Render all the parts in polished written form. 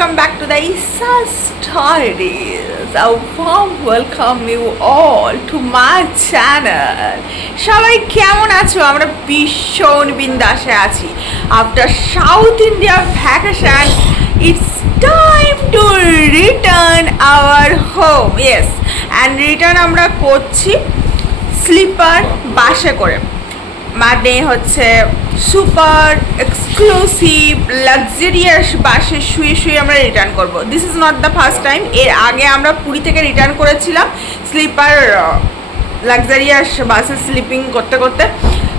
welcome back to the Isa Stories. A warm welcome you all to my channel. সবাই কেমন আছো? আমরা ভীষণ বিন্দাসে আছি। After South India vacation, it's time to return our home. Yes, and return আমরা করছি sleeper বাসে করে। মানে হচ্ছে সুপার এক্সক্লুসিভ লাক্সারিয়াস বাসে শুয়ে শুয়ে আমরা রিটার্ন করব। This is not the first time. এর আগে আমরা পুরী থেকে রিটার্ন করেছিলাম স্লিপার লাক্সারিয়াস বাসে স্লিপিং করতে করতে।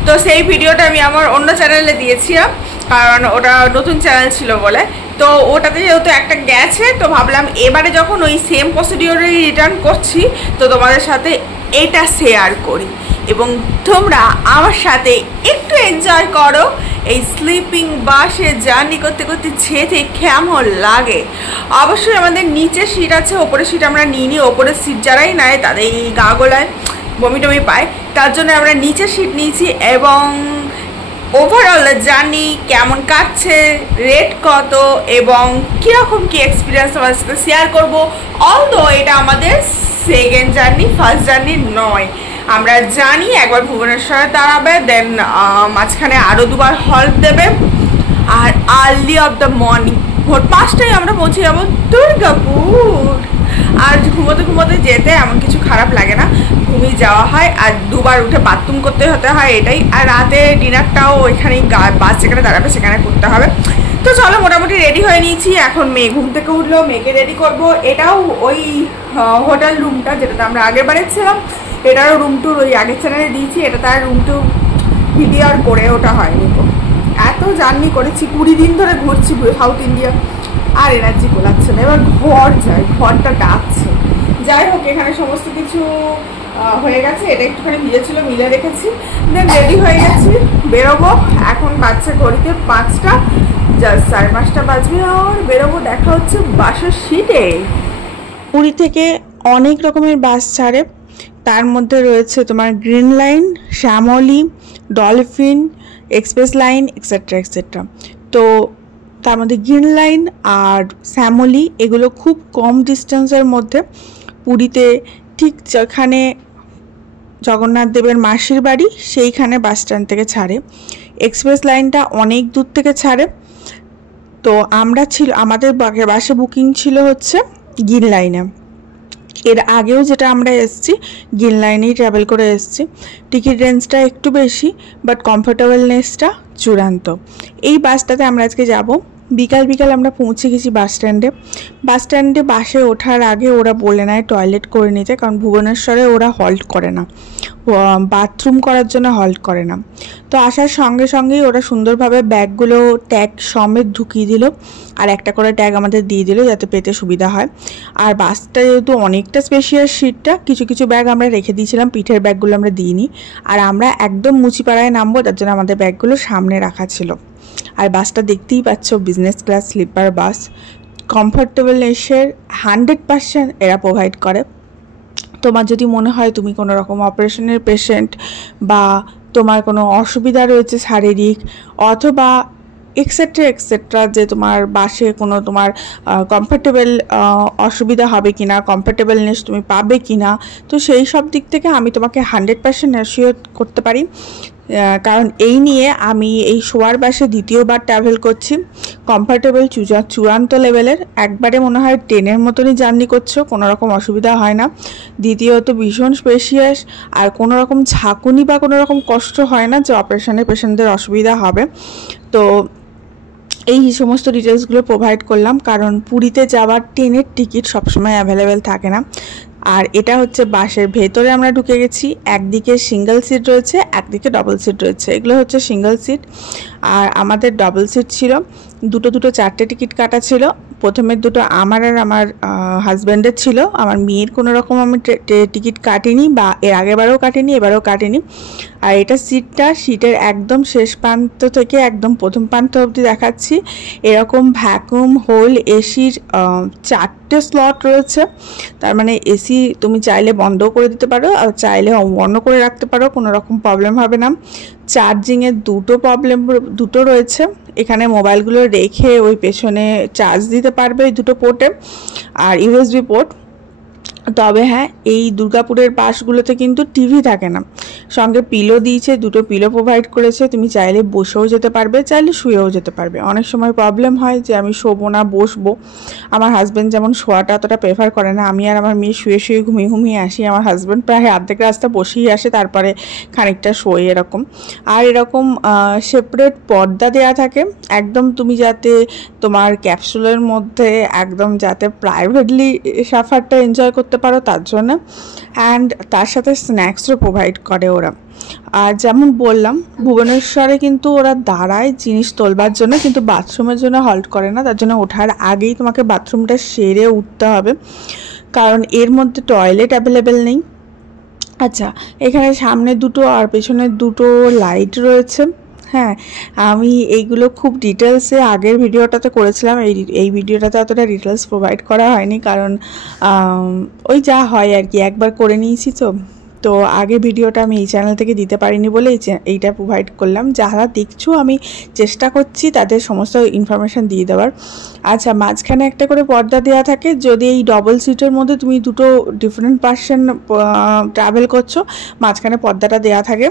তো সেই ভিডিওটা আমি আমার অন্য চ্যানেলে দিয়েছিলাম, কারণ ওটা নতুন চ্যানেল ছিল বলে। তো ওটাতে যেহেতু একটা গেছে, তো ভাবলাম এবারে যখন ওই সেম প্রসিডিওরে রিটার্ন করছি, তো তোমাদের সাথে এটা শেয়ার করি এবং তোমরা আমার সাথে একটু এনজয় করো। এই স্লিপিং বাসে জার্নি করতে করতে যেতে কেমন লাগে। অবশ্যই আমাদের নিচে সিট আছে, ওপরে সিট আমরা নিইনি। ওপরের সিট যারাই নেয় তাদের এই গা গোলায় বমি টমি পায়, তার জন্য আমরা নিচে সিট নিয়েছি। এবং ওভারঅল জার্নি কেমন কাটছে, রেট কত এবং কীরকম কী এক্সপিরিয়েন্স আমার সাথে শেয়ার করবো। অলদো এটা আমাদের সেকেন্ড জার্নি, ফার্স্ট জার্নি নয়। আমরা জানি একবার ভুবনেশ্বরে দাঁড়াবে, দেন মাঝখানে আরও দুবার হল্ট দেবে, আর আর্লি অফ দ্য মর্নিং ভোর 5টায় আমরা পৌঁছে যাবো দুর্গাপুর। আর ঘুমোতে ঘুমোতে যেতে এমন কিছু খারাপ লাগে না, ঘুমিয়ে যাওয়া হয়। আর দুবার উঠে বাথরুম করতে হতে হয় এটাই। আর রাতে ডিনারটাও ওইখানেই বাস যেখানে দাঁড়াবে সেখানে করতে হবে। তো চলো, মোটামুটি রেডি হয়ে নিয়েছি। এখন মেয়ে ঘুম থেকে উঠলো, মেয়েকে রেডি করবো। এটাও ওই হোটেল রুমটা যেটাতে আমরা আগের বারে ছিলাম, এটারও রুম টুর ওই আগের চ্যানেলে দিয়েছি। এটা তার রুম টু ভিডিও আর করে ওটা হয়নি। তো এত জার্নি করেছি, 20 দিন ধরে ঘুরছি সাউথ ইন্ডিয়া, আর এনার্জি গোলাচ্ছে না। এবার ঘর যাই, ঘরটা ডাকছে। যাই হোক, এখানে সমস্ত কিছু হয়ে গেছে। এটা একটুখানি ভিজেছিল, মিলে রেখেছি। দেন রেডি হয়ে গেছি, বেরোবো। এখন বাচ্চা ঘড়িতে 5টা, জাস্ট 5:30 বাজবে আর বেরোবো। দেখা হচ্ছে বাসের সিটে। পুরী থেকে অনেক রকমের বাস ছাড়ে, তার মধ্যে রয়েছে তোমার green line, Shyamoli, dolphin, express line, etcetera etcetera. তো তার মধ্যে গ্রিন লাইন আর শ্যামলী এগুলো খুব কম ডিস্টেন্সের মধ্যে পুরীতে, ঠিক যেখানে জগন্নাথ দেবের মাসির বাড়ি সেইখানে বাস স্ট্যান্ড থেকে ছাড়ে। এক্সপ্রেস লাইনটা অনেক দূর থেকে ছাড়ে। তো আমাদের বাসে বুকিং ছিল হচ্ছে গ্রিন লাইনে। এর আগেও যেটা আমরা এসেছি গ্রিন লাইনেই ট্রাভেল করে এসেছি। টিকিট রেঞ্জটা একটু বেশি, বাট কমফোর্টেবলনেসটা চূড়ান্ত। এই বাসটাতে আমরা আজকে যাব। বিকাল বিকাল আমরা পৌঁছে গেছি বাস স্ট্যান্ডে। বাসে ওঠার আগে ওরা বলে নেয় টয়লেট করে নিতে, কারণ ভুবনেশ্বরে ওরা হল্ট করে না, বাথরুম করার জন্য হল্ট করে না। তো আসার সঙ্গে সঙ্গেই ওরা সুন্দরভাবে ব্যাগগুলো ট্যাগ সমেত ঢুকিয়ে দিল, আর একটা করে ট্যাগ আমাদের দিয়ে দিল যাতে পেতে সুবিধা হয়। আর বাসটা যেহেতু অনেকটা স্পেশিয়াস সিটটা, কিছু কিছু ব্যাগ আমরা রেখে দিয়েছিলাম, পিঠের ব্যাগগুলো আমরা দিইনি। আর আমরা একদম মুচিপাড়ায় নামবো, তার জন্য আমাদের ব্যাগগুলো সামনে রাখা ছিল। আর বাসটা দেখতেই পাচ্ছ, বিজনেস ক্লাস স্লিপার বাস। কমফোর্টেবলনেসের 100% এরা প্রোভাইড করে। তোমার যদি মনে হয় তুমি কোনো রকম অপারেশনের পেশেন্ট, বা তোমার কোনো অসুবিধা রয়েছে শারীরিক, অথবা এক্সেট্রা এক্সেট্রা, যে তোমার বাসে কোনো তোমার কমফোর্টেবল অসুবিধা হবে কি না, কমফোর্টেবলনেস তুমি পাবে কি না, তো সেই সব দিক থেকে আমি তোমাকে 100% অ্যাসিওর করতে পারি। কারণ এই নিয়ে আমি এই শোয়ার বাসে দ্বিতীয়বার ট্রাভেল করছি। কমফোর্টেবল চূড়ান্ত লেভেলের, একবারে মনে হয় ট্রেনের মতনই জার্নি করছো, কোনো রকম অসুবিধা হয় না। দ্বিতীয়ত ভীষণ স্পেশিয়াস, আর কোনো রকম ঝাঁকুনি বা কোনো রকম কষ্ট হয় না যে অপারেশনের পেশেন্টদের অসুবিধা হবে। তো এই সমস্ত ডিটেলসগুলো প্রোভাইড করলাম, কারণ পুরীতে যাওয়ার ট্রেনের টিকিট সবসময় অ্যাভেলেবেল থাকে না। আর এটা হচ্ছে বাসের ভেতরে আমরা ঢুকে গেছি। একদিকে সিঙ্গেল সিট রয়েছে, একদিকে ডবল সিট রয়েছে। এগুলো হচ্ছে সিঙ্গেল সিট, আর আমাদের ডবল সিট ছিল। দুটো 4টে টিকিট কাটা ছিল। প্রথমের দুটো আমার আর আমার হাজব্যান্ডের ছিল। আমার মেয়ের কোনো রকম আমি টিকিট কাটিনি, বা এর আগেবারেও কাটিনি, এবারেও কাটিনি। আর এটা সিটের একদম শেষ প্রান্ত থেকে একদম প্রথম প্রান্ত অবধি দেখাচ্ছি। এরকম ভ্যাকুম হোল এসির 4টে স্লট রয়েছে। তার মানে এসি তুমি চাইলে বন্ধও করে দিতে পারো, আর চাইলে অন করে রাখতে পারো, কোনো রকম প্রবলেম হবে না। চার্জিংয়ের দুটো রয়েছে। এখানে মোবাইলগুলো রেখে ওই পেছনে চার্জ দিতে পারবে ওই দুটো পোর্টে, আর ইউএসবি পোর্ট। তবে হ্যাঁ, এই দুর্গাপুরের বাসগুলোতে কিন্তু টিভি থাকে না, সঙ্গে পিলো দিয়েছে, দুটো পিলো প্রোভাইড করেছে, তুমি চাইলে বসেও যেতে পারবে, চাইলে শুয়েও যেতে পারবে। অনেক সময় প্রবলেম হয় যে আমি শোবো না বসবো, আমার হাজব্যান্ড যেমন শোয়াটা অতটা প্রেফার করে না, আমি আর আমার মেয়ে শুয়ে শুয়ে ঘুমিয়ে আসি, আমার হাজব্যান্ড প্রায় অর্ধেক রাস্তা বসেই আসে, তারপরে খানিকটা শোয় এরকম। আর এরকম সেপারেট পর্দা দেওয়া থাকে একদম, তুমি যাতে তোমার ক্যাপসুলের মধ্যে একদম যাতে প্রাইভেটলি সাফারটা এনজয় করতে পারো তার জন্য। অ্যান্ড তার সাথে স্ন্যাক্সও প্রোভাইড করে ওরা। আর যেমন বললাম, ভুবনেশ্বরে কিন্তু ওরা দাঁড়ায় জিনিস তোলবার জন্য, কিন্তু বাথরুমের জন্য হল্ট করে না, তার জন্য ওঠার আগেই তোমাকে বাথরুমটা সেরে উঠতে হবে, কারণ এর মধ্যে টয়লেট অ্যাভেলেবেল নেই। আচ্ছা, এখানে সামনে দুটো আর পেছনে দুটো লাইট রয়েছে। হ্যাঁ, আমি এইগুলো খুব ডিটেলসে আগের ভিডিওটাতে করেছিলাম, এই ভিডিওটাতে অতটা ডিটেলস প্রোভাইড করা হয়নি, কারণ ওই যা হয় আর কি, একবার করে নিয়েছি তো আগের ভিডিওটা আমি এই চ্যানেল থেকে দিতে পারিনি বলে এইটা প্রোভাইড করলাম। যারা দেখছো আমি চেষ্টা করছি তাদের সমস্ত ইনফরমেশান দিয়ে দেওয়ার। আচ্ছা, মাঝখানে একটা করে পর্দা দেওয়া থাকে, যদি এই ডবল সিটের মধ্যে তুমি দুটো ডিফারেন্ট পার্সন ট্রাভেল করছো, মাঝখানে পর্দাটা দেওয়া থাকে,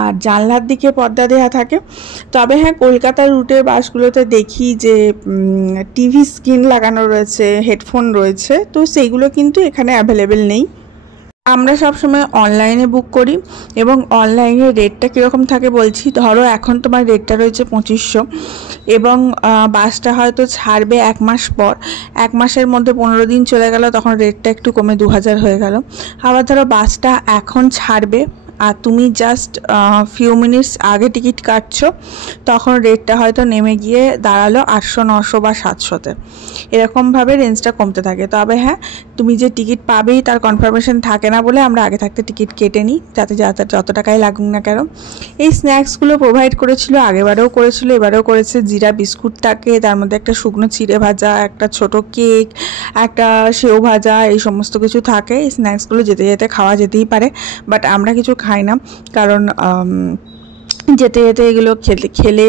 আর জানলার দিকে পর্দা দেওয়া থাকে। তবে হ্যাঁ, কলকাতার রুটের বাসগুলোতে দেখি যে টিভি স্ক্রিন লাগানো রয়েছে, হেডফোন রয়েছে, তো সেইগুলো কিন্তু এখানে অ্যাভেলেবেল নেই। আমরা সবসময় অনলাইনে বুক করি, এবং অনলাইনে রেটটা কীরকম থাকে বলছি। ধরো এখন তোমার রেটটা রয়েছে 2500, এবং বাসটা হয়তো ছাড়বে 1 মাস পর, 1 মাসের মধ্যে 15 দিন চলে গেল, তখন রেটটা একটু কমে 2000 হয়ে গেল। আবার ধরো বাসটা এখন ছাড়বে আর তুমি জাস্ট ফিউ মিনিটস আগে টিকিট কাটছো, তখন রেটটা হয়তো নেমে গিয়ে দাঁড়ালো 800, 900 বা 700-তে। এরকমভাবে রেঞ্জটা কমতে থাকে। তবে হ্যাঁ, তুমি যে টিকিট পাবেই তার কনফার্মেশন থাকে না বলে আমরা আগে থাকতে টিকিট কেটে নিই, যাতে যত টাকাই লাগুক না কেন। এই স্ন্যাক্সগুলো প্রোভাইড করেছিল, আগেবারেও করেছিল, এবারেও করেছে। জিরা বিস্কুট থাকে, তার মধ্যে একটা শুকনো চিড়ে ভাজা, একটা ছোট কেক, একটা সেও ভাজা, এই সমস্ত কিছু থাকে। এই স্ন্যাক্সগুলো যেতে যেতে খাওয়া যেতেই পারে, বাট আমরা কিছু খাই না, কারণ যেতে যেতে এগুলো খেলে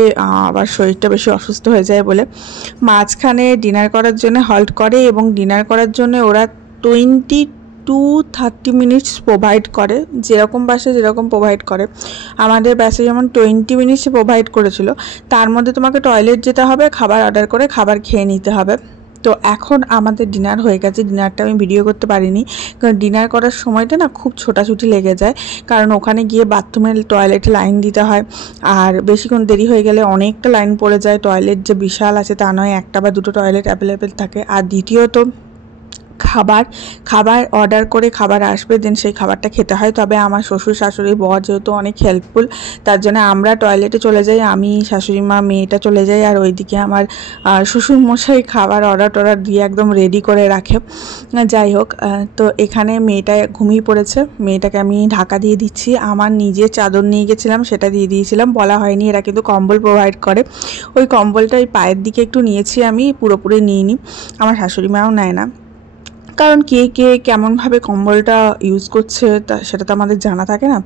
আবার শরীরটা বেশি অসুস্থ হয়ে যায় বলে। মাঝখানে ডিনার করার জন্য হল্ট করে, এবং ডিনার করার জন্য ওরা 20-30 মিনিটস প্রোভাইড করে, যেরকম বাসে যেরকম প্রোভাইড করে। আমাদের বাসে যেমন 20 মিনিটস প্রোভাইড করেছিল, তার মধ্যে তোমাকে টয়লেট যেতে হবে, খাবার অর্ডার করে খাবার খেয়ে নিতে হবে। তো এখন আমাদের ডিনার হয়ে গেছে, ডিনারটা আমি ভিডিও করতে পারিনি, কারণ ডিনার করার সময়টা না খুব ছোটাছুটি লেগে যায়, কারণ ওখানে গিয়ে বাথরুমের টয়লেটে লাইন দিতে হয়, আর বেশিক্ষণ দেরি হয়ে গেলে অনেকটা লাইন পড়ে যায়। টয়লেট যে বিশাল আছে তা নয়, একটা বা দুটো টয়লেট অ্যাভেলেবেল থাকে। আর দ্বিতীয়ত খাবার অর্ডার করে খাবার আসবে, দেন সেই খাবারটা খেতে হয়। তবে আমার শ্বশুর শাশুড়ি বর যেহেতু অনেক হেল্পফুল, তার জন্য আমরা টয়লেটে চলে যাই, আমি শাশুড়ি মা মেয়েটা চলে যাই, আর ওইদিকে আমার শ্বশুর মশাই খাবার অর্ডার দিয়ে একদম রেডি করে রাখে। যাই হোক, তো এখানে মেয়েটা ঘুমিয়ে পড়েছে, মেয়েটাকে আমি ঢাকা দিয়ে দিচ্ছি। আমার নিজে চাদর নিয়ে গেছিলাম, সেটা দিয়ে দিয়েছিলাম, বলা হয়নি। এরা কিন্তু কম্বল প্রোভাইড করে, ওই কম্বলটা ওই পায়ের দিকে একটু নিয়েছি, আমি পুরোপুরি নিইনি, আমার শাশুড়ি মাও নেয় না, কারণ কে কেমনভাবে কম্বলটা ইউজ করছে সেটা তো আমাদের জানা থাকে না।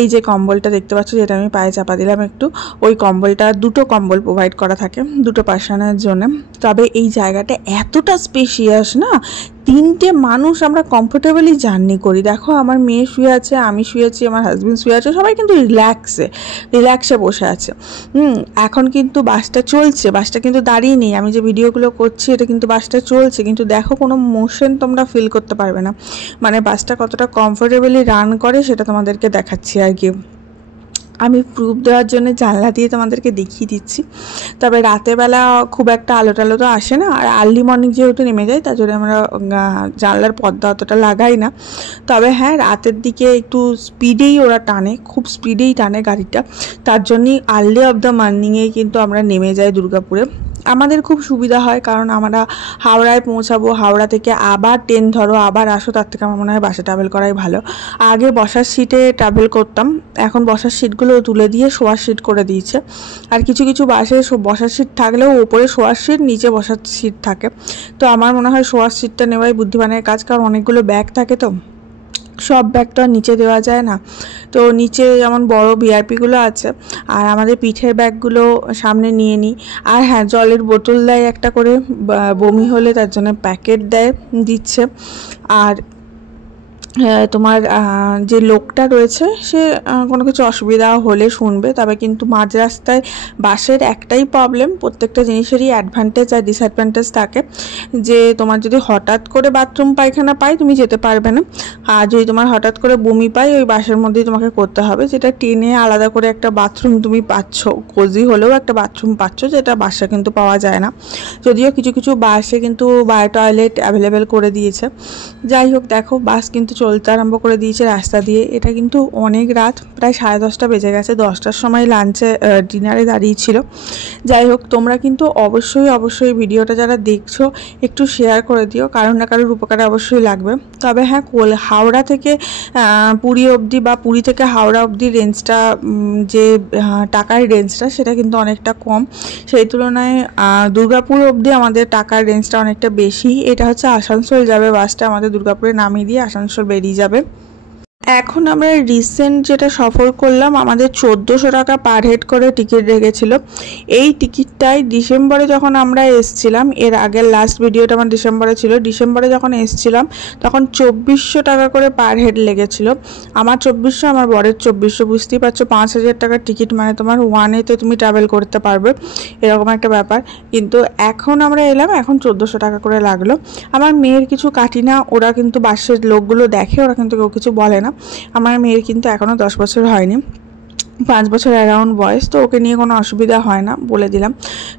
এই যে কম্বলটা দেখতে পাচ্ছ, যেটা আমি পায়ে চাপা দিলাম একটু, ওই কম্বলটা, দুটো কম্বল প্রোভাইড করা থাকে দুটো পার্সনের জন্য। তবে এই জায়গাটা এতটা স্পেশিয়াস না, 3টে মানুষ আমরা কমফোর্টেবলি জার্নি করি। দেখো, আমার মেয়ে শুয়ে আছে, আমি শুয়েছি, আমার হাজব্যান্ড শুয়ে আছে, সবাই কিন্তু রিল্যাক্সে বসে আছে। এখন কিন্তু বাসটা চলছে, বাসটা কিন্তু দাঁড়িয়ে নেই। আমি যে ভিডিওগুলো করছি এটা কিন্তু বাসটা চলছে, কিন্তু দেখো কোনো মোশন তোমরা ফিল করতে পারবে না, মানে বাসটা কতটা কমফোর্টেবলি রান করে সেটা তোমাদেরকে দেখাচ্ছি আর কি। আমি প্রুফ দেওয়ার জন্য জানলা দিয়ে তোমাদেরকে দেখিয়ে দিচ্ছি। তবে রাতেরবেলা খুব একটা আলো টালো তো আসে না, আর আর্লি মর্নিং যেহেতু নেমে যায়, তার জন্য আমরা জানলার পর্দা অতটা লাগাই না। তবে হ্যাঁ, রাতের দিকে একটু স্পিডেই ওরা টানে, খুব স্পিডেই টানে গাড়িটা, তার জন্যই আর্লি অফ দ্য মর্নিংয়েই কিন্তু আমরা নেমে যাই দুর্গাপুরে। আমাদের খুব সুবিধা হয়, কারণ আমরা হাওড়ায় পৌঁছাবো, হাওড়া থেকে আবার ট্রেন ধরো, আবার আসো, তার থেকে আমার মনে হয় বাসে ট্রাভেল করাই ভালো। আগে বসার সিটে ট্রাভেল করতাম, এখন বসার সিটগুলো তুলে দিয়ে শোয়ার সিট করে দিয়েছে। আর কিছু কিছু বাসে বসার সিট থাকলেও ওপরে শোয়ার সিট, নিচে বসার সিট থাকে। তো আমার মনে হয় শোয়ার সিটটা নেওয়াই বুদ্ধিমানের কাজ, কারণ অনেকগুলো ব্যাগ থাকে তো। সব ব্যাগ তো আর নিচে দেওয়া যায় না, তো নিচে যেমন বড় ভিআইপিগুলো আছে আর আমাদের পিঠের ব্যাগগুলো সামনে নিয়ে নিই। আর হ্যাঁ, জলের বোতল দেয় একটা করে, বমি হলে তার জন্য প্যাকেট দিচ্ছে। আর তোমার যে লোকটা রয়েছে সে কোনো কিছু অসুবিধা হলে শুনবে, তবে কিন্তু মাঝ রাস্তায় বাসের একটাই প্রবলেম, প্রত্যেকটা জিনিসেরই অ্যাডভান্টেজ আর ডিসঅ্যাডভান্টেজ থাকে, যে তোমার যদি হঠাৎ করে বাথরুম পায়খানা পাই তুমি যেতে পারবে না, আর যদি তোমার হঠাৎ করে বমি পাই ওই বাসের মধ্যেই তোমাকে করতে হবে, যেটা ট্রেনে আলাদা করে একটা বাথরুম তুমি পাচ্ছ, কোজি হলেও একটা বাথরুম পাচ্ছ, যেটা বাসে কিন্তু পাওয়া যায় না। যদিও কিছু কিছু বাসে কিন্তু বায়ো টয়লেট অ্যাভেলেবেল করে দিয়েছে। যাই হোক, দেখো বাস কিন্তু চলতে আরম্ভ করে দিয়েছে রাস্তা দিয়ে। এটা কিন্তু অনেক রাত, প্রায় 10:30 বেজে গেছে, 10টার সময় লাঞ্চে ডিনারে দাঁড়িয়েছিল। যাই হোক, তোমরা কিন্তু অবশ্যই ভিডিওটা যারা দেখছো একটু শেয়ার করে দিও, কারণ না কারোর উপকারে অবশ্যই লাগবে। তবে হ্যাঁ, হাওড়া থেকে পুরী অবধি বা পুরী থেকে হাওড়া অবধি রেঞ্জটা, যে টাকার রেঞ্জটা সেটা কিন্তু অনেকটা কম, সেই তুলনায় দুর্গাপুর অবধি আমাদের টাকার রেঞ্জটা অনেকটা বেশি। এটা হচ্ছে আসানসোল যাবে বাসটা, আমাদের দুর্গাপুরে নামিয়ে দিয়ে আসানসোল বেরিয়ে যাবে। এখন আমরা রিসেন্ট যেটা সফর করলাম, আমাদের 1400 টাকা পার হেড করে টিকিট রেখেছিল। এই টিকিটটাই ডিসেম্বরে যখন আমরা এসছিলাম, এর আগের লাস্ট ভিডিওটা আমার ডিসেম্বরে ছিল, ডিসেম্বরে যখন এসছিলাম তখন 2400 টাকা করে পার হেড লেগেছিল। আমার 2400, আমার বরের 2400, বুঝতেই পারছো 5000 টাকার টিকিট, মানে তোমার ওয়ানেতে তুমি ট্রাভেল করতে পারবে, এরকম একটা ব্যাপার। কিন্তু এখন আমরা এলাম, এখন 1400 টাকা করে লাগলো। আমার মেয়ের কিছু কাটি না, ওরা কিন্তু বাসের লোকগুলো দেখে, ওরা কিন্তু কেউ কিছু বলে না। আমার মেয়ের কিন্তু এখনও 10 বছর হয়নি, 5 বছর অ্যারাউন্ড বয়স, তো ওকে নিয়ে কোনো অসুবিধা হয় না, বলে দিলাম।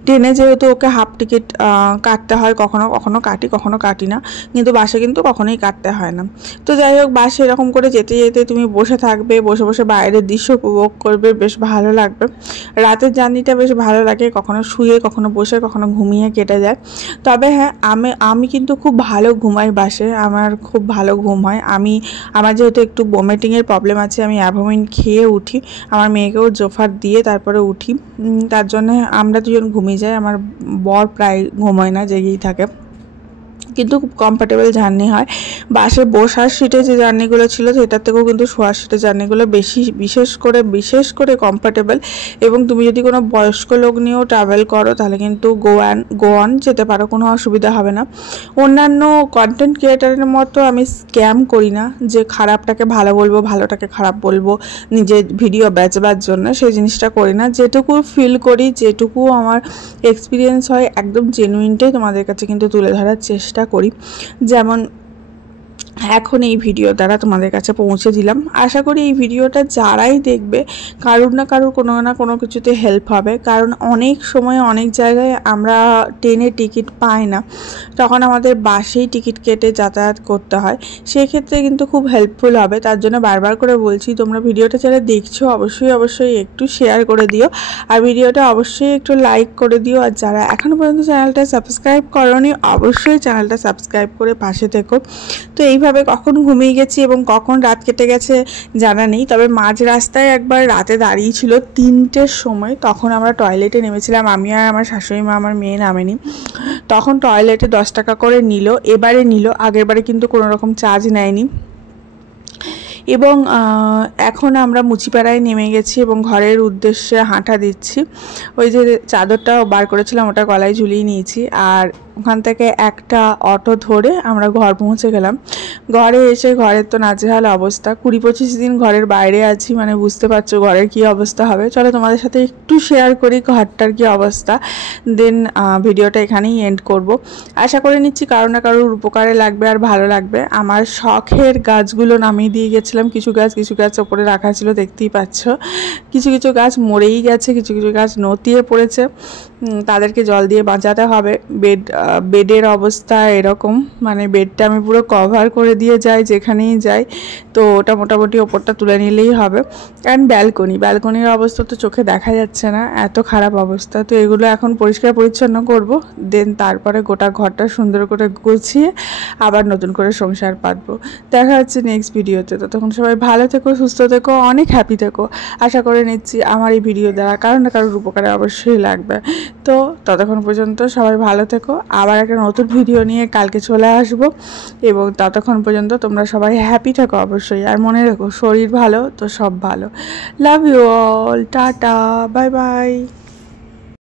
ট্রেনে যেহেতু ওকে হাফ টিকিট কাটতে হয়, কখনো কাটি না, কিন্তু বাসে কিন্তু কখনোই কাটতে হয় না। তো যাই হোক, বাসে এরকম করে যেতে যেতে তুমি বসে থাকবে, বসে বাইরের দৃশ্য উপভোগ করবে, বেশ ভালো লাগবে। রাতের জার্নিটা বেশ ভালো লাগে, কখনো শুয়ে, কখনো বসে, কখনো ঘুমিয়ে কেটে যায়। তবে হ্যাঁ, আমি কিন্তু খুব ভালো ঘুমাই বাসে, আমার খুব ভালো ঘুম হয়। আমার যেহেতু একটু ভমিটিংয়ের প্রবলেম আছে, আমি অ্যাভোমিন খেয়ে উঠি, আমার মেয়েকেও জোফার দিয়ে তারপরে উঠি, তার জন্য আমরা দুজন ঘুমিয়ে যাই, আমার বর প্রায় ঘুমোয় না, জেগেই থাকে। কিন্তু খুব কমফর্টেবল জার্নি হয়। বাসে বসার সিটে যে জার্নিগুলো ছিল সেটার থেকেও কিন্তু শোয়ার সিটের জার্নিগুলো বিশেষ করে কমফর্টেবল। এবং তুমি যদি কোনো বয়স্ক লোক নিয়েও ট্রাভেল করো তাহলে কিন্তু গো অন যেতে পারো, কোনো অসুবিধা হবে না। অন্যান্য কন্টেন্ট ক্রিয়েটারের মতো আমি স্ক্যাম করি না, যে খারাপটাকে ভালো বলবো, ভালোটাকে খারাপ বলবো নিজের ভিডিও বেচবার জন্য, সেই জিনিসটা করি না। যেটুকু ফিল করি, যেটুকু আমার এক্সপিরিয়েন্স হয়, একদম জেনুইনটাই তোমাদের কাছে কিন্তু তুলে ধরার চেষ্টা করি। যেমন এখন এই ভিডিও দ্বারা তোমাদের কাছে পৌঁছে দিলাম। আশা করি এই ভিডিওটা যারাই দেখবে কারুর না কারুর কোনো না কোনো কিছুতে হেল্প হবে, কারণ অনেক সময় অনেক জায়গায় আমরা ট্রেনে টিকিট পাই না, তখন আমাদের বাসেই টিকিট কেটে যাতায়াত করতে হয়, সেক্ষেত্রে কিন্তু খুব হেল্পফুল হবে। তার জন্য বারবার করে বলছি, তোমরা ভিডিওটা যারা দেখছো অবশ্যই একটু শেয়ার করে দিও, আর ভিডিওটা অবশ্যই একটু লাইক করে দিও। আর যারা এখনও পর্যন্ত চ্যানেলটা সাবস্ক্রাইব করোনি অবশ্যই চ্যানেলটা সাবস্ক্রাইব করে পাশে থেকো। তো এইভাবে কখন ঘুমিয়ে গেছি এবং কখন রাত কেটে গেছে জানা নেই, তবে মাঝ রাস্তায় একবার রাতে দাঁড়িয়েছিল 3টের সময়, তখন আমরা টয়লেটে নেমেছিলাম, আমি আর আমার শাশুড়ি মা, আমার মেয়ে নামেনি। তখন টয়লেটে 10 টাকা করে নিল, এবারে নিল, আগের বারে কিন্তু কোনো রকম চার্জ নেয়নি। এবং এখন আমরা মুচিপাড়ায় নেমে গেছি এবং ঘরের উদ্দেশ্যে হাঁটা দিচ্ছি। ওই যে চাদরটা বার করেছিলাম ওটা গলায় ঝুলিয়ে নিয়েছি, আর ওখান থেকে একটা অটো ধরে আমরা ঘর পৌঁছে গেলাম। ঘরে এসে ঘরের তো নাজেহাল অবস্থা, 20-25 দিন ঘরের বাইরে আছি, মানে বুঝতে পারছো ঘরের কী অবস্থা হবে। চলো তোমাদের সাথে একটু শেয়ার করি ঘরটার কী অবস্থা, দেন ভিডিওটা এখানেই এন্ড করব। আশা করে নিচ্ছি কারো না কারোর উপকারে লাগবে আর ভালো লাগবে। আমার শখের গাছগুলো নামিয়ে দিয়ে গেছিলাম, কিছু গাছ ওপরে রাখা ছিল, দেখতেই পাচ্ছ। কিছু গাছ মরেই গেছে, কিছু গাছ নতিয়ে পড়েছে, তাদেরকে জল দিয়ে বাঁচাতে হবে। বেডের অবস্থা এরকম, মানে বেডটা আমি পুরো কভার করে দিয়ে যাই যেখানেই যাই, তো ওটা মোটামুটি ওপরটা তুলে নিলেই হবে। কারণ ব্যালকনির অবস্থা তো চোখে দেখা যাচ্ছে না, এত খারাপ অবস্থা। তো এগুলো এখন পরিষ্কার পরিচ্ছন্ন করব, দেন তারপরে গোটা ঘরটা সুন্দর করে গুছিয়ে আবার নতুন করে সংসার পাতবো। দেখা হচ্ছে নেক্সট ভিডিওতে। তো তখন সবাই ভালো থেকো, সুস্থ থেকো, অনেক হ্যাপি থেকো। আশা করে নিচ্ছি আমার এই ভিডিও দ্বারা কারো না কারোর উপকারে অবশ্যই লাগবে। তো ততক্ষণ পর্যন্ত সবাই ভালো থেকো, আবার একটা নতুন ভিডিও নিয়ে কালকে চলে আসব। এবং ততক্ষণ পর্যন্ত তোমরা সবাই হ্যাপি থাকো অবশ্যই, আর মনে রেখো শরীর ভালো তো সব ভালো। Love you all, tata, bye by.